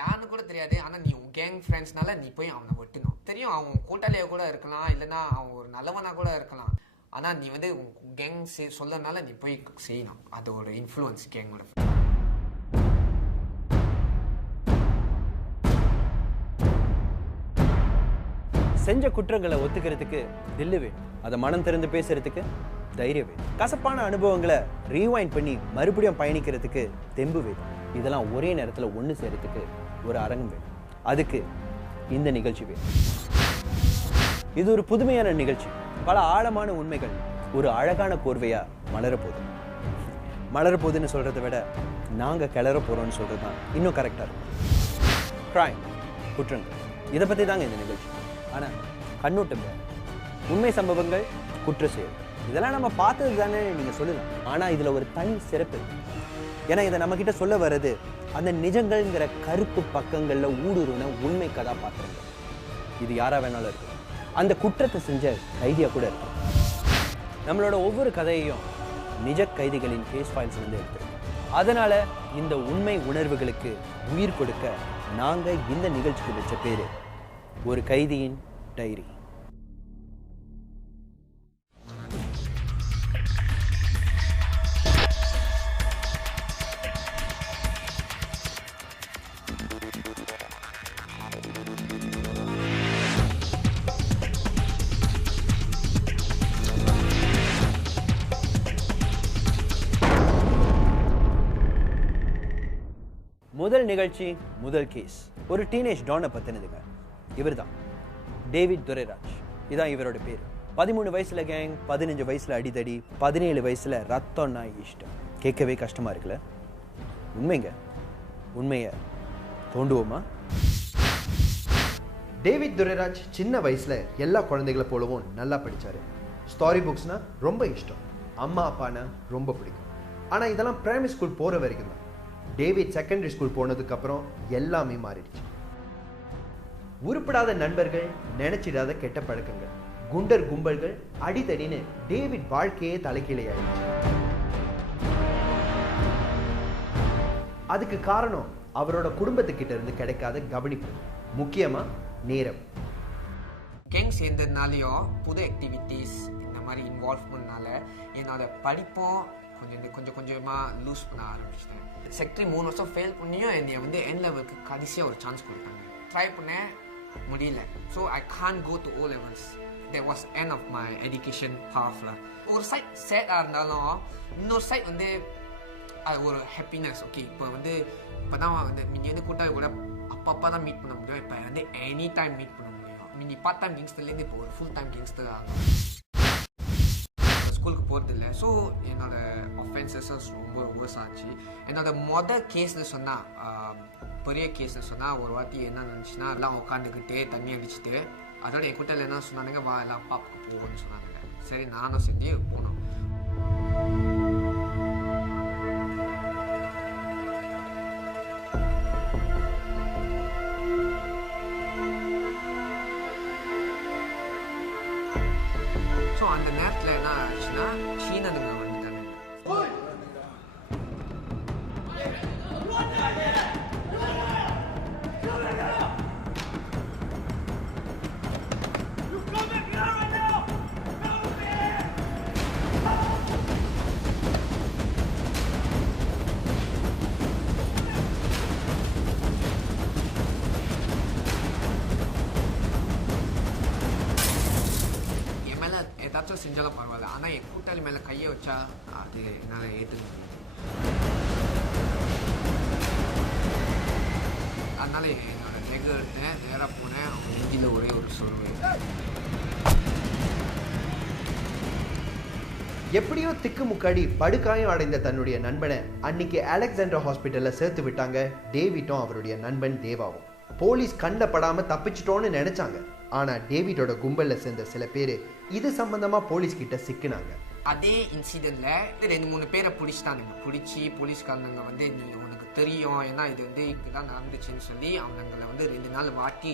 யாருன்னு கூட தெரியாது. ஆனால் நீ உன் கேங் ஃப்ரெண்ட்ஸ்னால நீ போய் அவனை வெட்டணும். தெரியும் அவன் கூட்டாளியாக கூட இருக்கலாம், இல்லைன்னா அவன் ஒரு நல்லவனாக கூட இருக்கலாம். ஆனால் நீ வந்து கேங் சொல்லனால நீ போய் செய்யணும். அது ஒரு இன்ஃப்ளூயன்ஸ் கேங்கோட. செஞ்ச குற்றங்களை ஒத்துக்கிறதுக்கு தில்லு வேணும், அதை மனம் திறந்து பேசுறதுக்கு தைரியம் வேணும், கசப்பான அனுபவங்களை ரீவைண்ட் பண்ணி மறுபடியும் பயணிக்கிறதுக்கு தெம்பு வேணும். இதெல்லாம் ஒரே நேரத்தில் ஒன்று சேரத்துக்கு ஒரு அரங்கம் வேணும். அதுக்கு இந்த நிகழ்ச்சி வேணும். இது ஒரு புதுமையான நிகழ்ச்சி. பல ஆழமான உண்மைகள் ஒரு அழகான கோர்வையா மலரப்போகுதுன்னு சொல்றதை விட நாங்கள் கிளற போறோம்னு சொல்றது தான் இன்னும் கரெக்டாக இருக்கும். கிரைம், குற்றங்கள், இதை பற்றி தாங்க இந்த நிகழ்ச்சி. ஆனால் கண்ணோட்டம் உண்மை சம்பவங்கள், குற்ற செயல், இதெல்லாம் நம்ம பார்த்தது தானே நீங்கள் சொல்லலாம். ஆனால் இதில் ஒரு தனி சிறப்பு. ஏன்னா இதை நம்மக்கிட்ட சொல்ல வர்றது அந்த நிஜங்கள்ங்கிற கருப்பு பக்கங்களில் ஊடுருவின உண்மை கதாபாத்திரங்கள். இது யாரா வேணாலும் இருக்கு, அந்த குற்றத்தை செஞ்ச கைதியாக கூட இருக்கு. நம்மளோட ஒவ்வொரு கதையையும் நிஜ கைதிகளின் கேஸ் ஃபைல்ஸ் வந்து எடுத்துருக்கு. அதனால இந்த உண்மை உணர்வுகளுக்கு உயிர் கொடுக்க நாங்கள் இந்த நிகழ்ச்சிக்கு வச்ச பேரு ஒரு கைதியின் டைரி. முதல் நிகழ்ச்சி, முதல் கேஸ் ஒரு டீனேஜ் டானை பத்தினதுங்க. இவர் தான் டேவிட் துரைராஜ். இதான் இவரோட பேர். 13 வயசுல கேங், 15 வயசுல அடிதடி, 17 வயசுல ரத்தம் நாய் இஷ்டம். கேட்கவே கஷ்டமா இருக்குல்ல? உண்மைங்க, உண்மையை தோண்டுவோமா? டேவிட் துரைராஜ் சின்ன வயசுல எல்லா குழந்தைகளை போலவும் நல்லா படிச்சாரு. ஸ்டோரி புக்ஸ்னா ரொம்ப இஷ்டம், அம்மா அப்பானா ரொம்ப பிடிக்கும். ஆனா இதெல்லாம் பிரைமரி ஸ்கூல் போற வரைக்கும் தான். டேவிட் செகண்டரி ஸ்கூல் போனதுக்கு அப்புறம் எல்லாமே மாறிடுச்சு. உருப்படாத நண்பர்கள், நினைச்சிடாத கெட்ட பழக்கங்கள், குண்டர் கும்பல்கள், அடிதடின்னு டேவிட் வாழ்க்கையே தலைகீழே ஆயிடுச்சு. அதுக்கு காரணம் அவரோட குடும்பத்துக்கிட்ட இருந்து கிடைக்காத கவனிப்பு, முக்கியமா நேரம். கேங் சேர்ந்ததுனாலையும் புது ஆக்டிவிட்டீஸ் இந்த மாதிரி இன்வால்வ்மெண்ட்னால என்னோட படிப்பும் கொஞ்சம் கொஞ்சமாக லூஸ் பண்ண ஆரம்பிச்சிட்டேன். செக்டரி 3 வருஷம் ஃபெயில் பண்ணியும் என்னை வந்து என் லெவலுக்கு கடைசியாக ஒரு சான்ஸ் கொடுத்தாங்க. ட்ரை பண்ண முடியல. So I can't go to O levels. that was end of my education path. ஒரு சைட் சேடாக இருந்தாலும் இன்னொரு சைட் வந்து அது ஒரு ஹாப்பினஸ். ஓகே, இப்போ தான் வந்து நீங்கள் வந்து கூட்டாளி கூட அப்பப்போ தான் மீட் பண்ண முடியும். இப்போ வந்து எனி டைம் மீட் பண்ண முடியும். நீ பார்ட் டைம் கேங்ஸ்டர்லேருந்து இப்போ ஒரு ஃபுல் டைம் கேங்ஸ்டர் ஆகும். ஸ்கூலுக்கு போகிறது இல்லை. ஸோ என்னோடய அஃபென்சஸஸ் ரொம்ப வேர்ஸ் ஆச்சு. என்னோடய கேஸ்னு சொன்னால், பெரிய கேஸ்னு சொன்னால், ஒரு வாட்டி என்ன நினச்சின்னா எல்லாம் உட்காந்துக்கிட்டு தண்ணி அடிச்சுட்டு அதோட என் கூட்டாளி என்ன சொன்னானுங்க, வா எல்லாம் பாப்புக்கு போவோன்னு சொன்னானுங்க. சரி, நானும் சேர்ந்து போனோம். ஸோ அந்த நேரத்தில் என்ன ஆச்சுன்னா சீனனுங்க வந்துட்டாங்க. ஏதாச்சும் செஞ்சாலும் பரவாயில்ல, ஆனால் என் கூட்டாளி மேலே கையை வச்சா அது என்னால் ஏற்றுக்க முடியும். அதனால என்னோட லெக் எடுத்தேன், நேராக போனேன். அவங்க நெஞ்சில் ஒரே ஒரு சொல்வேன். எப்படியோ திக்கு முக்காடி படுகாயம் அடைந்த தன்னுடைய நண்பனை அன்னைக்கு அலெக்சாண்டர் ஹாஸ்பிட்டல்ல சேர்த்து விட்டாங்க டேவிட்டும் அவருடைய நண்பன் தேவாவும். போலீஸ் கண்ணில் படாம தப்பிச்சிட்டோன்னு நினைச்சாங்க. ஆனா டேவிடோட கும்பல்ல சேர்ந்த சில பேரு இது சம்பந்தமா போலீஸ் கிட்ட சிக்கினாங்க. அதே இன்சிடென்ட்ல 2-3 பேரை பிடிச்சிட்டானுங்க. பிடிச்சி போலீஸ்காரங்க வந்து நீ உனக்கு தெரியும், ஏன்னா இது வந்து இப்படிதான் நடந்துச்சுன்னு சொல்லி அவனுங்களை வந்து 2 நாள் வாட்டி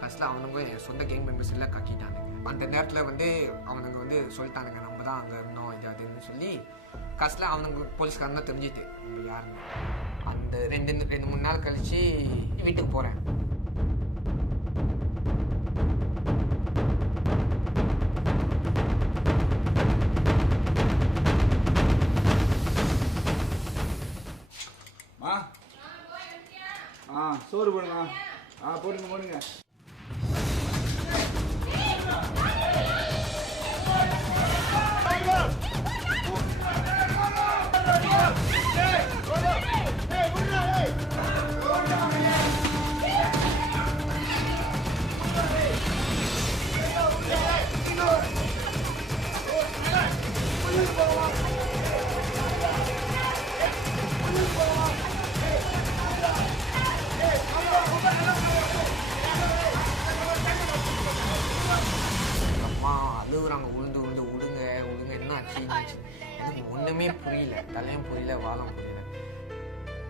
கடைசியில் அவனுங்க என் சொந்த கேங் மெம்பர்ஸ் எல்லாம் கக்கிட்டானுங்க. அந்த நேரத்தில் வந்து அவனுங்க வந்து சொல்லிட்டானுங்க நம்ம தான் அங்கே இருந்தோம் இது அதுன்னு சொல்லி. கடைசியில் அவனுங்க போலீஸ்காரங்க தெரிஞ்சுட்டு நம்ம யாருன்னு. அந்த அந்த ரெண்டு 3 நாள் கழிச்சு வீட்டுக்கு போகிறேன். சோறு போடுங்க. போடுங்க. அம்மா அழுகுறாங்க, உளுந்து விடுங்க என்ன ஆச்சு. எனக்கு ஒன்றுமே புரியல, தலையும் புரியல, வாழம் புரியல.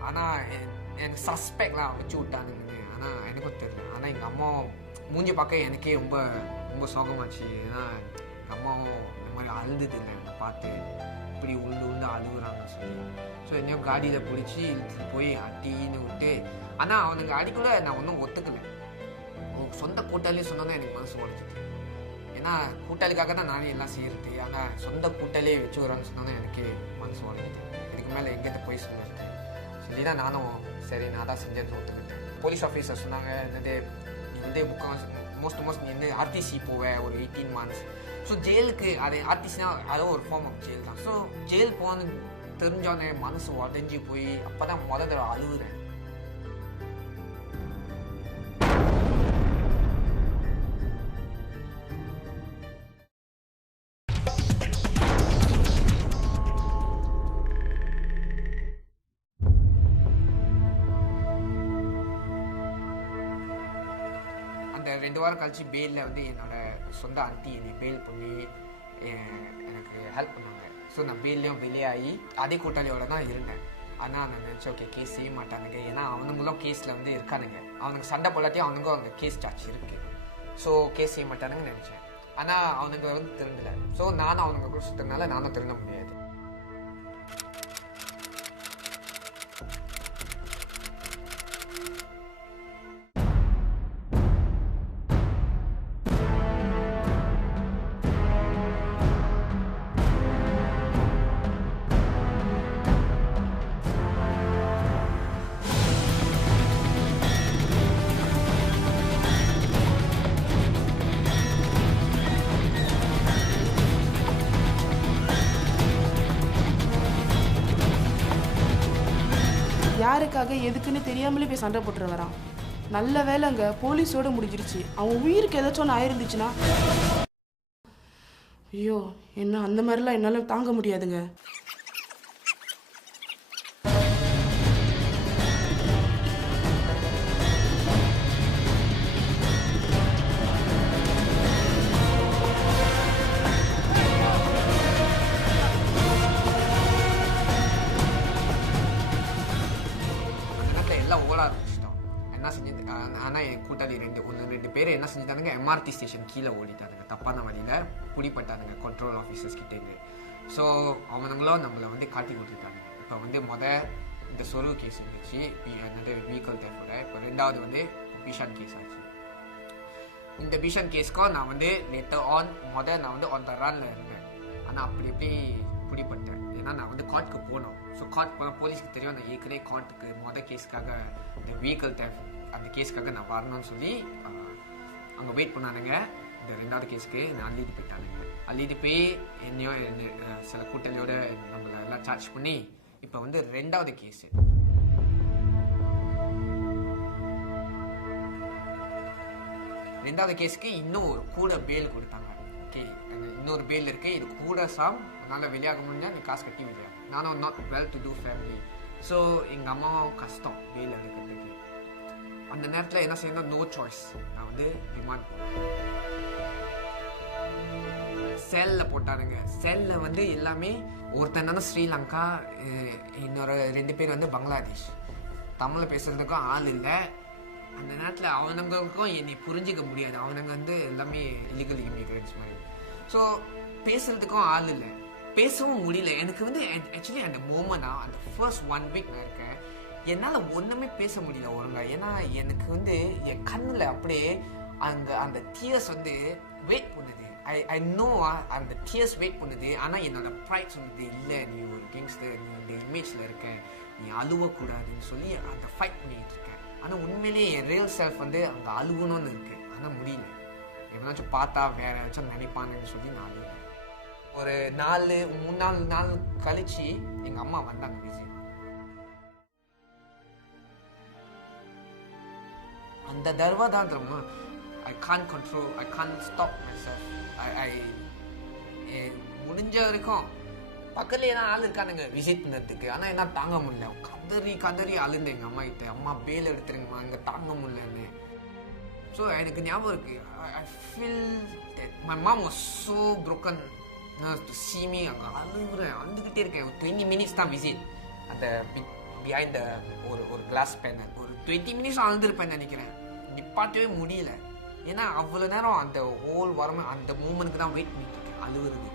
ஆனால் எனக்கு சஸ்பெக்ட்லாம் வச்சு விட்டானுங்க. ஆனால் எனக்கும் தெரியல. ஆனால் எங்கள் அம்மா மூஞ்சி பார்க்க எனக்கே ரொம்ப ரொம்ப சோகமாச்சு. ஏன்னா எங்கள் அம்மாவும் இந்த மாதிரி அழுதுது இல்லை என்னை பார்த்து, இப்படி உளுந்து அழுகுறாங்கன்னு சொல்லி. ஸோ என்னையோ காடியில் பிடிச்சி இழுத்துட்டு போய் அட்டின்னு விட்டு, ஆனால் அவனுங்க அடிக்குள்ள நான் ஒன்றும் ஒத்துக்கலை. சொந்த கூட்டாளியே சொன்னோன்னா எனக்கு மனசு உடஞ்சிது. ஏன்னா கூட்டாளிக்காக தான் நானே எல்லாம் செய்கிறது. ஆனால் சொந்த கூட்டாளியே வச்சு வரான்னு சொன்னோன்னா எனக்கு மனசு உடஞ்சிது. இதுக்கு மேலே எங்கேருந்து போய் சொல்லுறது சொல்லி தான் நானும் சரி நான் தான் செஞ்சது ஒத்துக்கிட்டேன். போலீஸ் ஆஃபீஸர் சொன்னாங்க, என்னது நீ வந்து மோஸ்ட் நீ வந்து ஆர்டிசி போவேன் ஒரு 18 months. ஸோ ஜெயிலுக்கு அது ஆர்டிசினா அதோ ஒரு ஃபார்ம் ஆஃப் ஜெயில் தான். ஸோ ஜெயில் போகணுன்னு தெரிஞ்சோன்னே மனசு உடஞ்சி போய் அப்போ தான் தடவை அழுகுறேன். அந்த 2 வாரம் கழிச்சு பெயிலில் வந்து என்னோட சொந்த ஆண்டி என்னை பெயில் பண்ணி எனக்கு ஹெல்ப் பண்ணாங்க. ஸோ நான் பெயிலையும் வெளியாகி அதே கூட்டாளியோட தான் இருந்தேன். ஆனால் நான் நினச்சேன் ஓகே கேஸ் செய்ய மாட்டானுங்க, ஏன்னா அவனுங்களும் கேஸில் வந்து இருக்கானுங்க. அவனுக்கு சண்டை போலாட்டியும் அவனுங்க அங்கே கேஸ் சார்ஜ் இருக்குது. ஸோ கேஸ் செய்ய மாட்டானுங்கன்னு நினச்சேன். ஆனால் அவனுங்க வந்து திருந்தலை. ஸோ நானும் அவனுங்க கூட சுற்றுறதுனால நானும் திருந்த முடியாது. யாருக்காக எதுக்குன்னு தெரியாமலே போய் சண்டை போட்டுரு வரான். நல்ல வேலைங்க போலீஸோட முடிஞ்சிருச்சு. அவன் உயிருக்கு ஏதாச்சும் ஒன்று ஆயிருந்துச்சுன்னா ஐயோ என்ன அந்த மாதிரிலாம் என்னால் தாங்க முடியாதுங்க. எல்லாம் ஓட ஆரம்பிச்சிட்டோம். என்ன செஞ்சது, ஆனால் என் கூட்டாளி 2 பேர் என்ன செஞ்சுட்டானுங்க, எம்ஆர்டி ஸ்டேஷன் கீழே ஓடிட்டானுங்க. தப்பான வழியில் பிடிப்பட்டானுங்க கண்ட்ரோல் ஆஃபீஸர்ஸ் கிட்டேருந்து. ஸோ அவனுங்களும் நம்மளை வந்து காட்டி கொடுத்துட்டானுங்க. இப்போ வந்து இந்த சொரு கேஸ் இருந்துச்சு, என்னது வெஹிக்கல் தேஃப்டோட. இப்போ 2வது வந்து பிஷான் கேஸ் ஆச்சு. இந்த பிஷான் கேஸ்க்கும் நான் வந்து லேட்டர் ஆன் நான் வந்து ஆன் த ரன்ல இருந்தேன். ஆனால் அப்படி பிடிப்பட்டேன். ஏன்னா நான் வந்து கார்ட்டுக்கு போனோம். ஸோ கார்ட் போனால் போலீஸ்க்கு தெரியும் நான் ஏற்கனவே கார்ட்டுக்கு கேஸுக்காக இந்த வெஹிக்கல் தேஃப்ட் அந்த கேஸுக்காக நான் வரணும்னு சொல்லி அங்கே வெயிட் பண்ணானுங்க. இந்த 2வது கேஸுக்கு நான் அள்ளிட்டு போய் என்னையும் சில கூட்டாளியோட நம்மளை எல்லாம் சார்ஜ் பண்ணி இப்போ வந்து 2வது கேஸு. ரெண்டாவது கேஸுக்கு இன்னும் ஒரு கூட பேல் கொடுத்தாங்க. ஓகே இன்னொரு பேல் இருக்குது, இது கூட அதனால் வெளியாக முடிஞ்சால் நீ காசு கட்டி வெளியாக. நானும் not well to do family. So எங்கள் அம்மாவும் கஷ்டம் பேல் எடுக்கிறதுக்கு. அந்த நேரத்தில் என்ன செய்யணும், நோ சாய்ஸ். நான் வந்து டிமாண்ட் செல்லில் போட்டானுங்க. செல்லில் வந்து எல்லாமே ஒருத்தன் ஸ்ரீலங்கா, இன்னொரு 2 பேர் வந்து பங்களாதேஷ். தமிழில் பேசுகிறதுக்கும் ஆள் இல்லை. அந்த நேரத்தில் அவனுங்களுக்கும் என்னை புரிஞ்சிக்க முடியாது. அவனுங்க வந்து எல்லாமே இல்லீகல் இமிகிரண்ட்ஸ் மாதிரி. ஸோ பேசுகிறதுக்கும் ஆள் இல்லை, பேசவும் முடியல. எனக்கு வந்து ஆக்சுவலி அந்த மோமெண்ட்டாக அந்த ஃபர்ஸ்ட் 1 வீக் நான் இருக்கேன், என்னால் ஒன்றுமே பேச முடியல ஒழுங்கா. ஏன்னா எனக்கு வந்து என் கண்ணில் அப்படியே அந்த டியர்ஸ் வந்து வெயிட் பண்ணுது. ஐ நோ அந்த டியர்ஸ் வெயிட் பண்ணுது. ஆனால் என்னோட ப்ரைட் சொல்லுது, இல்லை நீ ஒரு கேங்ஸ்டர், நீ இந்த இமேஜில் இருக்க, நீ அழுவக்கூடாதுன்னு சொல்லி அந்த ஃபைட் பண்ணிகிட்டு இருக்கேன். ஆனால் உண்மையிலேயே என் ரியல் செல்ஃப் வந்து அங்கே அழுவணும்னு இருக்கு. ஆனால் முடியல. எவனாச்சும் பார்த்தா வேற ஏதாச்சும் நினைப்பாங்கன்னு சொல்லி நான் அழுவேன். ஒரு 3-4 நாள் கழிச்சு எங்கள் அம்மா வந்தாங்க விஜய். அந்த தர்வா தான் தெரியுமா, I can't control, I can't stop my self. I முடிஞ்ச வரைக்கும் பக்கத்துலேயே தான் ஆள் இருக்கானுங்க விசிட் பண்ணுறதுக்கு. ஆனால் என்ன தாங்க முடியல, கதறி அழுந்து எங்கள் அம்மா கிட்ட, அம்மா பேல் எடுத்துருங்கம்மா, இங்கே தாங்க முடியலன்னு. ஸோ எனக்கு ஞாபகம் இருக்கு, I feel that my mom was so broken to see me. அங்கே அழுதுகிட்டே இருக்கேன். 20 minutes தான் விசிட். அந்த பிஹைண்ட் ஒரு கிளாஸ் பேனல் ஒரு 20 minutes அழுதுருப்பேன் நினைக்கிறேன். நிப்பாட்டவே முடியல. ஏன்னா அவ்வளோ நேரம் அந்த ஹோல் வாரமே அந்த மூமெண்ட்டுக்கு தான் வெயிட் பண்ணிட்டு இருக்கேன், அழுகுறதுக்கு.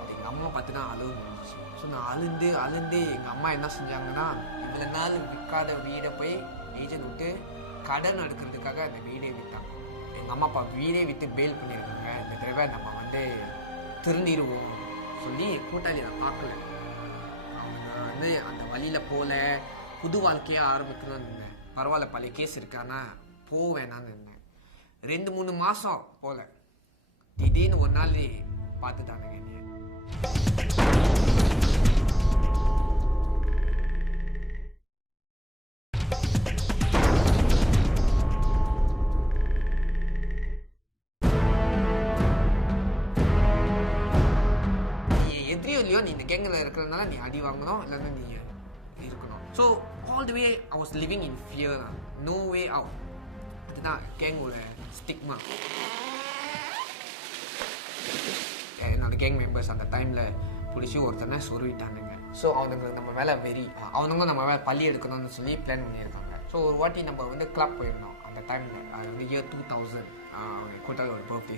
அது எங்கள் அம்மா பார்த்து தான் அழுவு முடிஞ்சிச்சு. ஸோ நான் அழுந்து எங்கள் அம்மா என்ன செஞ்சாங்கன்னா, இவ்வளோ நாள் விற்காத வீடை போய் ஏஜென்ட் விட்டு கடன் எடுக்கிறதுக்காக அந்த வீடே விற்றாங்க. எங்கள் அம்மா அப்பா வீடே விற்று பேல் பண்ணியிருக்காங்க. இந்த தடவை நம்ம வந்து திருந்திடுவோம் சொல்லி கூட்டாளி நான் பார்க்கல. அவங்க வந்து அந்த வழியில் போல புது வாழ்க்கையாக ஆரம்பிக்கணும்னு இருந்தேன். பரவாயில்ல, பழைய கேஸ் இருக்கானா போவேணான்னு இருந்தேன். 2-3 மாதம் போல திடீர்னு ஒரு நாள் பார்த்துட்டானுங்க என்னைய. எதிரியோ இல்லையோ, நீ இந்த கேங்கில் இருக்கிறதுனால நீ அடி வாங்கணும், இல்லைன்னா நீ இருக்கணும். So all the way I was living in fear. No way out. அதுதான் கேங்கோட ஸ்டிக்மா. என்னோட கேங் மெம்பர்ஸ் அந்த டைமில் பிடிச்சி ஒருத்தனை சொருவிட்டானுங்க. ஸோ அவனுங்களுக்கு நம்ம மேலே அவனுங்க நம்ம மேலே பள்ளி எடுக்கணும்னு சொல்லி பிளான் பண்ணியிருக்காங்க. ஸோ ஒரு வாட்டி நம்ம வந்து கிளப் போயிருந்தோம் அந்த டைமில். அது வந்து இயர் 2000 கூட்டாளி ஒரு பர்த்டே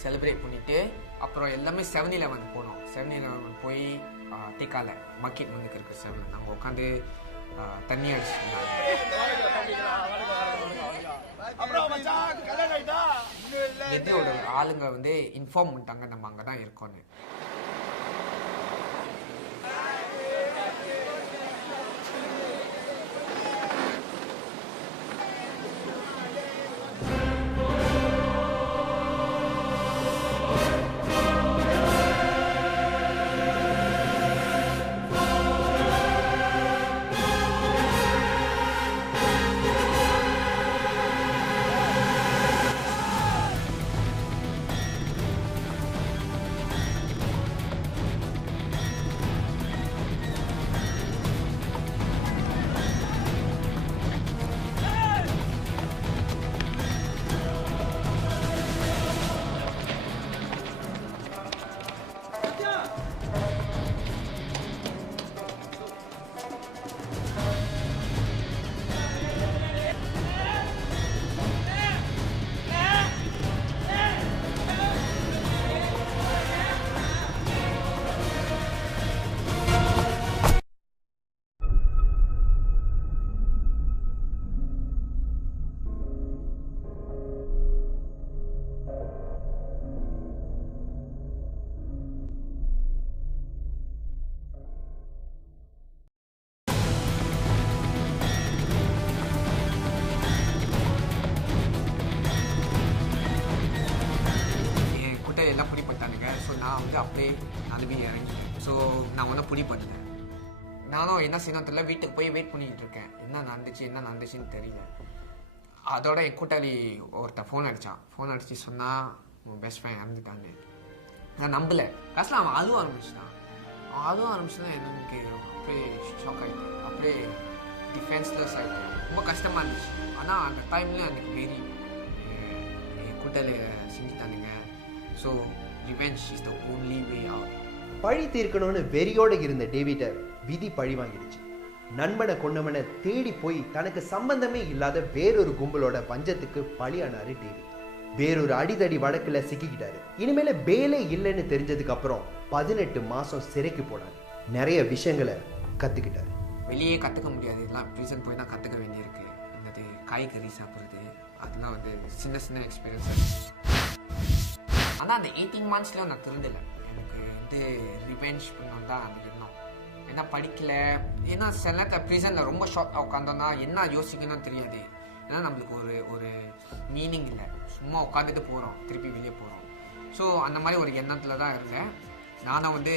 செலிப்ரேட் பண்ணிவிட்டு அப்புறம் எல்லாமே 7-Eleven போனோம். 7-Eleven போய் தேக்கால மார்க்கெட் வந்து இருக்கு 7. நாங்கள் உட்காந்து தண்ணி அடிச்சுருந்தாங்க. எதிரியோட ஆளுங்க வந்து இன்ஃபார்ம் பண்ணிட்டாங்க நம்ம அங்கே தான் இருக்கோன்னு. எல்லாம் புடி பண்ணிட்டானுங்க. ஸோ நான் வந்து அப்படியே நழுவி இறங்கிட்டேன். ஸோ நான் ஒன்றும் புடி பண்ணல. நானும் என்ன செய்யணும் தெரியல, வீட்டுக்கு போய் வெயிட் பண்ணிக்கிட்டு இருக்கேன். என்ன நடந்துச்சுன்னு தெரியல. அதோட என் கூட்டாளி ஒருத்தன் ஃபோன் அடித்து சொன்னால் உன் பெஸ்ட் ஃப்ரெண்ட் இறந்துட்டாங்க. நான் நம்பலை. கடைசியில் அவன் அழுவ ஆரம்பிச்சுட்டான். எனக்கு அப்படியே ஷாக் ஆகிட்டேன். அப்படியே டிஃபென்ஸ்லெஸ் ஆகிட்டேன். ரொம்ப கஷ்டமாக இருந்துச்சு. ஆனால் அந்த டைம்லேயும் எனக்கு வெறி. என் கூட்டாளி செஞ்சுட்டானுங்க. So revenge is the only way out. பழி தீர்க்கணும்னு வெறியோடு இருந்த டேவிட்டை விதி பழி வாங்கிடுச்சு. நண்பனை கொண்டவனை தேடி போய் தனக்கு சம்பந்தமே இல்லாத வேறொரு கும்பலோட பஞ்சத்துக்கு பலியானாரு டேவிட். வேறொரு அடிதடி வழக்குல சிக்கிக்கிட்டாரு. இனிமேல பேலே இல்லைன்னு தெரிஞ்சதுக்கு அப்புறம் 18 மாசம் சிறைக்கு போனார். நிறைய விஷயங்களை கத்துக்கிட்டாரு. வெளியே கற்றுக்க முடியாது, எல்லாம் ப்ரிசன் போய் தான் கற்றுக்க வேண்டியிருக்கு. என்னது காய்கறி சாப்பிட்றது, அதெல்லாம் வந்து சின்ன சின்ன எக்ஸ்பீரியன்ஸஸ். ஆனால் அந்த 18 monthsல நான் திருந்தலை. எனக்கு வந்து ரிவெஞ்ச் பண்ணணும் தான் அந்த எண்ணம். ஏன்னா படிக்கல, ஏன்னா சில நேரத்தில் ப்ரிசனில் ரொம்ப ஷார்ட்டாக உட்காந்தோன்னா என்ன யோசிக்கணும்னு தெரியாது. ஏன்னா நம்மளுக்கு ஒரு மீனிங் இல்லை, சும்மா உட்காந்துட்டு போகிறோம், திருப்பி வெளியே போகிறோம். ஸோ அந்த மாதிரி ஒரு எண்ணத்தில் தான் இருந்தேன். நானும் வந்து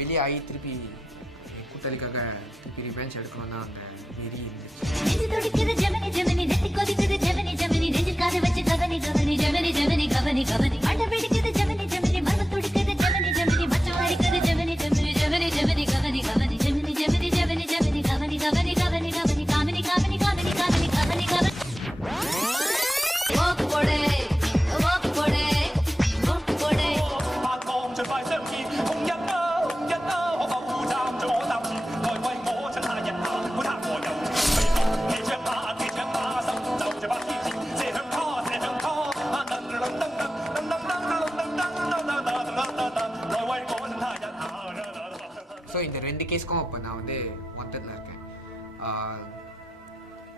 வெளியே ஆகி திருப்பி கூட்டாளிக்காக திருப்பி ரிவெஞ்ச் எடுக்கணும்னா அந்த வெறி இருந்துச்சு. ஸோ இந்த 2 கேஸ்க்கும் இப்போ நான் வந்து வாண்டட்ல இருக்கேன்.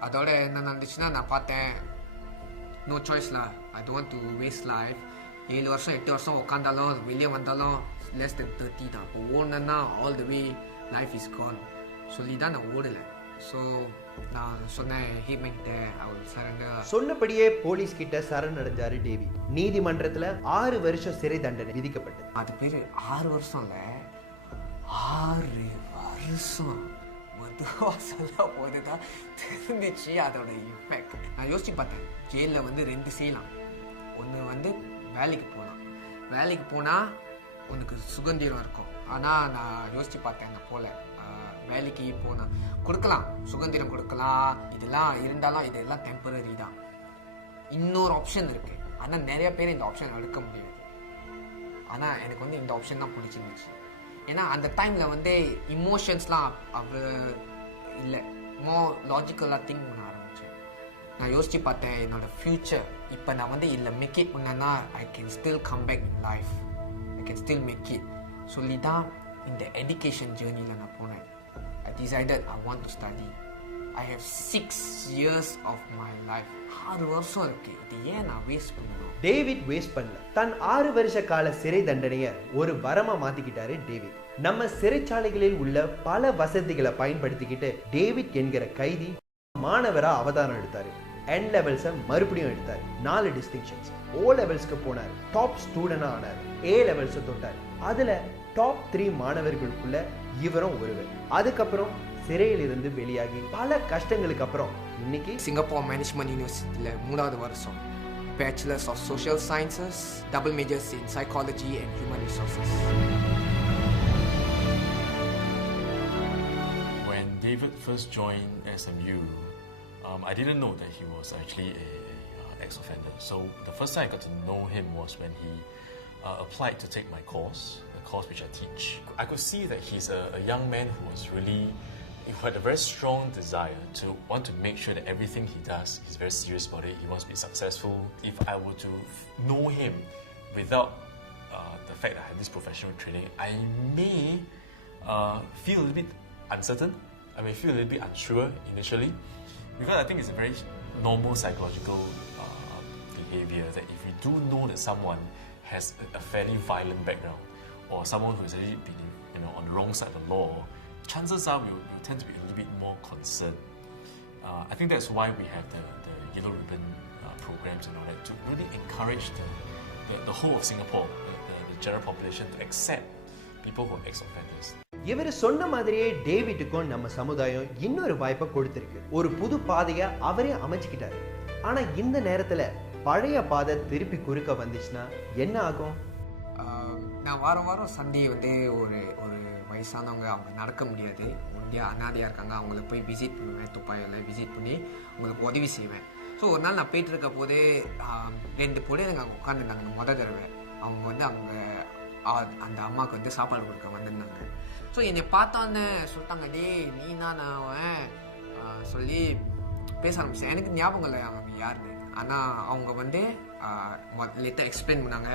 அதோட என்ன நடந்துச்சுன்னா, நான் பார்த்தேன் நோ சாய்ஸ்ல, I don't to waste life. 7 வருஷம் 8 வருஷம் உட்காந்தாலும் வெளியே வந்தாலும் லெஸ் தென் 30 தான். இப்போ ஓடணுன்னா all the way life is gone சொல்லி தான் நான் ஓடலை. ஸோ நான் சொன்னேன் ஹீமென்ட்ட அவர் சரண்டர். சொன்னபடியே போலீஸ் கிட்ட சரணடைஞ்சாரு டேவி. நீதிமன்றத்துல 6 வருஷம் சிறை தண்டனை விதிக்கப்பட்டது. அது பேர் 6 வருஷம் இல்லை, 6 வருஷம். மெதுவாக சொல்ல போது தான் தெரிஞ்சிச்சு அதோட இஃபெக்ட். நான் யோசிச்சு பார்த்தேன், ஜெயிலில் வந்து 2 செய்யலாம். ஒன்று வந்து வேலைக்கு போனால் உனக்கு சுதந்திரம் இருக்கும். ஆனால் நான் யோசிச்சு பார்த்தேன், நான் போல வேலைக்கு போனால் கொடுக்கலாம், சுதந்திரம் கொடுக்கலாம், இதெல்லாம் இருந்தாலும் இதெல்லாம் டெம்பரரி தான். இன்னொரு ஆப்ஷன் இருக்குது, ஆனால் நிறைய பேர் இந்த ஆப்ஷன் எடுக்க முடியாது. ஆனால் எனக்கு வந்து இந்த ஆப்ஷன் தான் பிடிச்சிருந்துச்சு. ஏன்னா அந்த டைமில் வந்து இமோஷன்ஸ்லாம் அவ்வளோ இல்லை, லாஜிக்கலாக திங்க் பண்ண ஆரம்பித்தேன். நான் யோசித்து பார்த்தேன் என்னோட ஃப்யூச்சர். இப்போ நான் வந்து இல்லை மேக் இட் பண்ணேன்னா I can still come back in life, I can still make it சொல்லி தான் இந்த எஜுகேஷன் ஜேர்னியில் நான் போனேன். I decided I want to study. I have 6 years of my life. 6 வருஷம் இருக்கு, இது ஏன் நான் வேஸ்ட் பண்ணணும்? டேவிட் வேஸ்ட் பண்ணல. தன் 6 வருஷ கால சிறை தண்டனையை ஒரு வரமா மாத்திக்கிட்டாரு டேவிட். நம்ம சிறைச்சாலைகளில் உள்ள பல வசதிகளை பயன்படுத்திக்கிட்டு டேவிட் என்கிற கைதி மாணவரா அவதாரம் எடுத்தாரு. N லெவல்ஸை மறுபடியும் எடுத்தார். 4 டிஸ்டிங்ஷன்ஸ். O லெவல்ஸ்க்கு போனார், டாப் ஸ்டூடெண்டா ஆனார். A லெவல்ஸை தொட்டார், அதுல டாப் 3 மாணவர்களுக்குள்ள இவரும் ஒருவர். அதுக்கப்புறம் சிறையில் இருந்து வெளியாகி பல கஷ்டங்களுக்கு அப்புறம் இன்னைக்கு சிங்கப்பூர் மேனேஜ்மெண்ட் யூனிவர்சிட்டியில் 3வது வருஷம், bachelors of social sciences, double majors in psychology and human resources. When David first joined SMU, I didn't know that he was actually an ex-offender. So the first time I got to know him was when he applied to take my course, the course which I teach. I could see that he's a young man who had a very strong desire to want to make sure that everything he does, he's very serious about it, he wants to be successful. If I were to know him without the fact that I had this professional training, I may feel a little bit uncertain, I may feel a little bit unsure initially, because I think it's a very normal psychological behavior that if we do know that someone has a fairly violent background, or someone who has actually been on the wrong side of the law, chances are we will tend to be a little bit more concerned. I think that's why we have the Yellow Ribbon programs and all that, to really encourage the whole of Singapore, the general population, to accept people who are ex-offenders. இவர் சொன்ன மாதிரியே டேவிட்டுக்கும் நம்ம சமுதாயம் இன்னொரு வாய்ப்பை கொடுத்திருக்கு. ஒரு புது பாதையை அவரே அமைச்சுக்கிட்டாரு. ஆனா இந்த நேரத்துல பழைய பாதை திருப்பி குறுக்க வந்துச்சுன்னா என்ன ஆகும்? நான் வாரம் சண்டே வந்து ஒரு வயசானவங்க, அவங்க நடக்க முடியாது, ஒண்டியா அனாதையாக இருக்காங்க, அவங்கள போய் விசிட் பண்ணுவேன். துப்பாயில் விசிட் பண்ணி அவங்களுக்கு உதவி செய்வேன். ஸோ ஒரு நாள் நான் போயிட்டு இருக்க போதே 2 பொடியங்க அங்கே உட்காந்துருந்தாங்க. முதல் தடவை அவங்க வந்து அந்த அம்மாவுக்கு வந்து சாப்பாடு கொடுக்க வந்திருந்தாங்க. ஸோ என்னை பார்த்தோன்னே சொல்லிட்டாங்க, டே நீ தான் அவன் சொல்லி பேச ஆரம்பிச்சேன். எனக்கு ஞாபகம் இல்லை அவங்க யாருன்னு. ஆனால் அவங்க வந்து லேட்டாக எக்ஸ்பிளைன் பண்ணாங்க,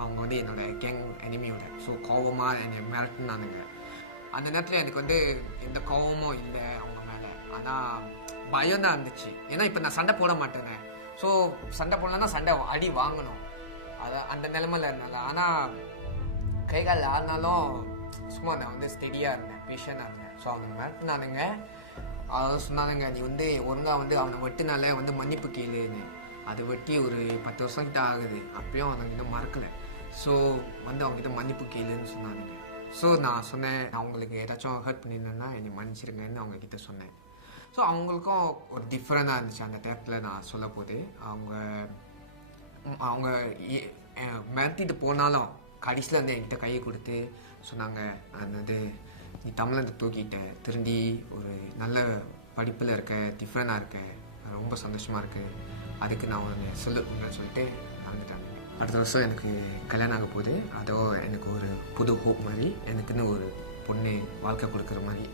அவங்க வந்து என்னோட கேங் எனிமியோட. ஸோ கோபமாக என்னை மிரட்டினானுங்க. அந்த நேரத்தில் எனக்கு வந்து எந்த கோபமும் இல்லை அவங்க மேலே. ஆனால் பயம் தான் இருந்துச்சு. ஏன்னா இப்போ நான் சண்டை போட மாட்டேனே. ஸோ சண்டை போடலன்னா சண்டை அடி வாங்கணும். அந்த நிலைமையில் இருந்தால. ஆனால் கை கால் ஆடினாலும் சும்மா நான் வந்து ஸ்டெடியாக இருந்தேன், பேஷனாக இருந்தேன். ஸோ அவங்க மிரட்டினானுங்க. அதாவது சொன்னானுங்க, நீ வந்து ஒழுங்காக வந்து அவனை வெட்டினாலே வந்து மன்னிப்பு கேளுன்னு. அது வெட்டி ஒரு 10 வருஷம் கிட்ட ஆகுது. அப்பயும் அவங்ககிட்ட மறக்கலை. ஸோ வந்து அவங்ககிட்ட மன்னிப்பு கேளுன்னு சொன்னானுங்க. ஸோ நான் சொன்னேன், நான் அவங்களுக்கு ஏதாச்சும் ஹர்ட் பண்ணியிருந்தேன்னா என்னை மன்னிச்சிருங்கன்னு அவங்கக்கிட்ட சொன்னேன். ஸோ அவங்களுக்கும் ஒரு டிஃப்ரெண்டாக இருந்துச்சு அந்த டேப்பில் நான் சொல்ல போது. அவங்க மிரட்டிட்டு போனாலும் கடைசியில் வந்து என்கிட்ட கையை கொடுத்து சொன்னாங்க, அது நீ தமிழை தூக்கிட்ட, திரும்பி ஒரு நல்ல படிப்பில் இருக்க, டிஃப்ரெண்டாக இருக்க, ரொம்ப சந்தோஷமாக இருக்குது, அதுக்கு நான் ஒரு சொல்லுன்னு சொல்லிட்டு நடந்துட்டாங்க. அடுத்த வருஷம் எனக்கு கல்யாணம் ஆக போகுது. அதோ எனக்கு ஒரு புது ஹோப் மாதிரி, எனக்குன்னு ஒரு பொண்ணு வாழ்க்கை கொடுக்குற மாதிரி.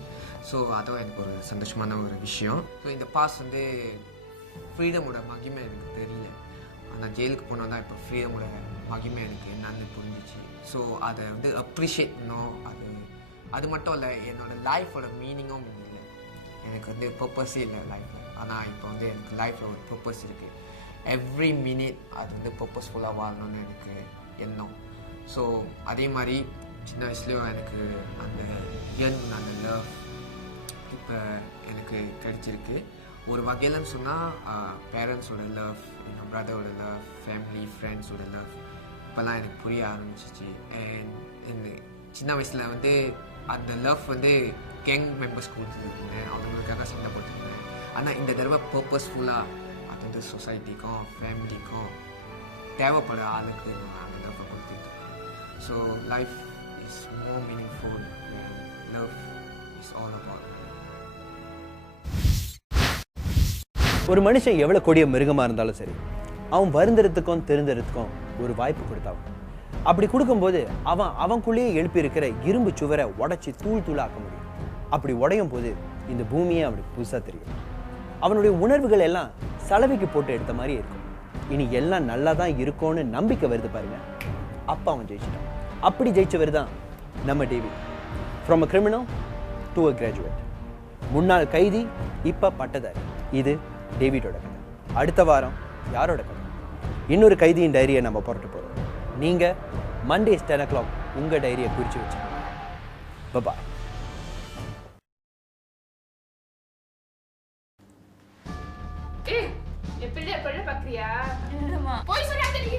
ஸோ அதோ எனக்கு ஒரு சந்தோஷமான ஒரு விஷயம். ஸோ இந்த பாஸ் வந்து ஃப்ரீடமோட மகிமை எனக்கு தெரியல. ஆனால் ஜெயிலுக்கு போனால் தான் இப்போ ஃப்ரீடமோட மகிமை எனக்கு என்னன்னு புரிஞ்சிச்சு. ஸோ அதை வந்து அப்ரிஷியேட் பண்ணணும். அது மட்டும் இல்லை, என்னோடய லைஃபோட மீனிங்கும் இல்லை. எனக்கு வந்து பர்பஸே இல்லை லைஃப்பில். ஆனால் இப்போ வந்து எனக்கு லைஃப்பில் ஒரு பர்பஸ் இருக்குது. எவ்ரி மினிட் அது வந்து பர்பஸ்ஃபுல்லாக வாழணும்னு எனக்கு எண்ணம். ஸோ அதே மாதிரி சின்ன வயசுலேயும் எனக்கு அந்த அந்த லவ் இப்போ எனக்கு கிடைச்சிருக்கு. ஒரு வகையிலன்னு சொன்னால் பேரண்ட்ஸோட லவ், என் பிரதரோட லவ், ஃபேமிலி ஃப்ரெண்ட்ஸோட லவ் இப்போல்லாம் எனக்கு புரிய ஆரம்பிச்சிச்சு. அண்ட் இந்த சின்ன வயசில் வந்து அந்த லவ் வந்து கேங் மெம்பர்ஸ் கொடுத்துருந்தேன், அவங்களுக்காக சண்டை போட்டுருந்தேன். ஆனால் இந்த தடவை பர்பஸ்ஃபுல்லாக அது வந்து சொசைட்டிக்கும் ஃபேமிலிக்கும் தேவைப்பட ஆளுக்கு நான் அந்த லவ்வை கொடுத்துருக்கேன். So life is more meaningful and love is all about. ஒரு மனுஷன் எவ்வளோ கொடிய மிருகமாக இருந்தாலும் சரி, அவன் வருந்துறதுக்கும் தெரிந்துறதுக்கும் ஒரு வாய்ப்பு கொடுத்தான். அப்படி கொடுக்கும்போது அவனுக்குள்ளேயே எழுப்பி இருக்கிற இரும்பு சுவரை உடச்சி தூள் தூளாக்க முடியும். அப்படி உடையும் போது இந்த பூமியே அவனுக்கு புதுசாக தெரியும். அவனுடைய உணர்வுகள் எல்லாம் சலவைக்கு போட்டு எடுத்த மாதிரி இருக்கும். இனி எல்லாம் நல்லா தான் இருக்கும்னு நம்பிக்கை வருது பாருங்க. அப்போ அவன் ஜெயிச்சிட்டான். அப்படி ஜெயிச்சவர் தான் நம்ம David. From a criminal to a graduate. முன்னாள் கைதி, இப்போ பட்டதாரி. இது டேவிடோட கதை. அடுத்த வாரம் யாரோட கதை? இன்னொரு கைதியின் டைரியை நம்ம புரட்ட போகிறோம். நீங்கள் மண்டேஸ் 10 o'clock உங்கள் டைரியை குறித்து வச்சுக்கோங்க. பாய். எப்படி பார்க்குறியா? போய் சொல்லாதடி.